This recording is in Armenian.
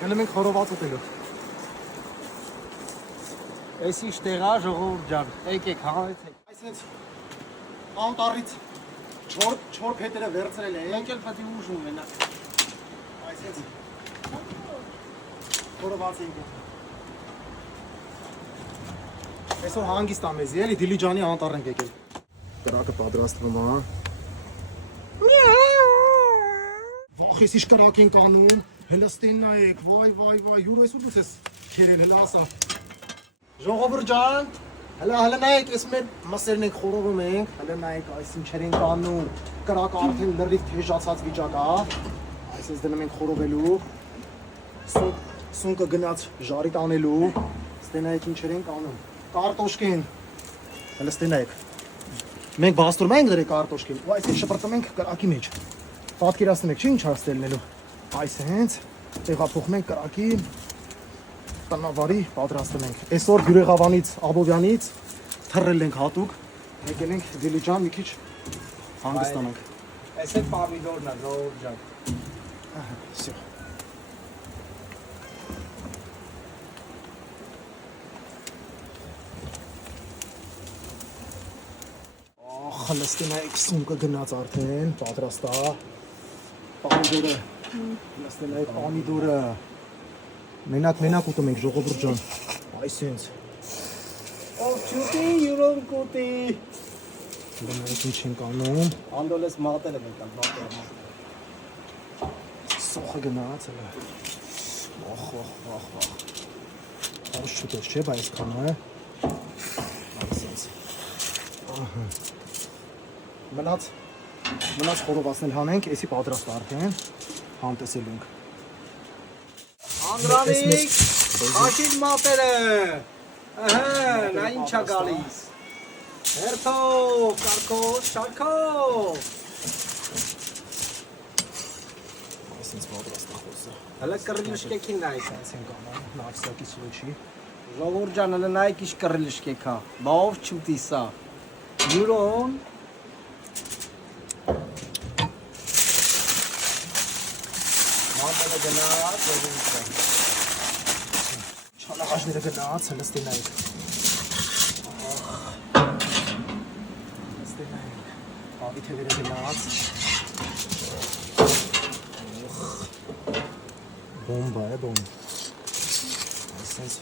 Գնում ենք խորոված ուտելու։ Էսի շտեղա ժողովուրդ ջան, եկեք հանեցեք։ Այսինքն անտառից չոր փետերը վերցրել է։ Մենք էլ պետք է ուժ ունենանք։ Այսինքն խորոված ենք։ Այսօր հանգիստ ա մեզի, էլի Դիլիջանի անտառ ենք եկել։ Կրակը պատրաստվում է։ Վախ, ես ինչ կրակ ենք անում։ Հելստին նայեք, վայ, յուրո ես ու դուս ես քերել, հելա ասա։ Ժողովուրդ ջան, հələ նայեք, ես մեր մսերն ենք խորովում ենք, հələ նայեք, այս ինչեր ենք անում, կրակը արդեն լրիվ թեժացած վիճակ է, այսպես դնում ենք խորովելու, սունկը գնաց ժարի տանելու, ստե նայեք ինչեր ենք անում, կարտոշկին, հələ ստե նայեք, մենք բաստուրում ենք դրե կարտոշկին, ու այս շպրտում ենք կրակի մեջ, պատկերացնում եք, չի ինչ հաստելնելու, այս հենց տեղափոխում ենք կրակի տնավարի պատրաստում ենք։ Այսօր Բյուրեղավանից, Աբովյանից թռել ենք հատուկ, եկել ենք Դիլիջան մի քիչ հանգստանանք։ Այս է պամիդորն է, ժողովուրդ ջան։ Всё։ Խլստին է սունկը գնաց արդեն, պատրաստ է։ Պամիդորը։ Խլստին է պամիդորը։ Մենակ ուտում ենք ժողովուրդ ջան, այսինց։ Ով չուտի, յուրոն կուտի։ Դրանք ինչ ենք անում։ Անդոլես մատել եմ եկան, մատել։ Սոխը գնաց հələ։ Վախ։ Ոչ չուտես չէ, բայց այսքան է։ Այսինց։ Ահա։ Մնաց խորովածնել հանենք, էսի պատրաստ արդեն, համտեսելու ենք։ Անդրանիկ, աշիտ մատերը, նա ինչ է գալիս, հերթով, կարկով, շարքով, Այսինց պատրաստ է խոսը։ հլը կրիլշկեքին նայք, Այս ենք անում, նավսակի սուչի։ ժողովուրդ ջան, հլը նայք իշ կրիլշկեք հա, բա ով չուտի սա, յուրոն, մատերը գնաց, ժողովուրդ ջան, Չալաղաժները գնաց, հլստի նայք։ Հլստի նայք։ Հավի թևերը գնաց։ Բոմբա է, բոմբ։ Այսինց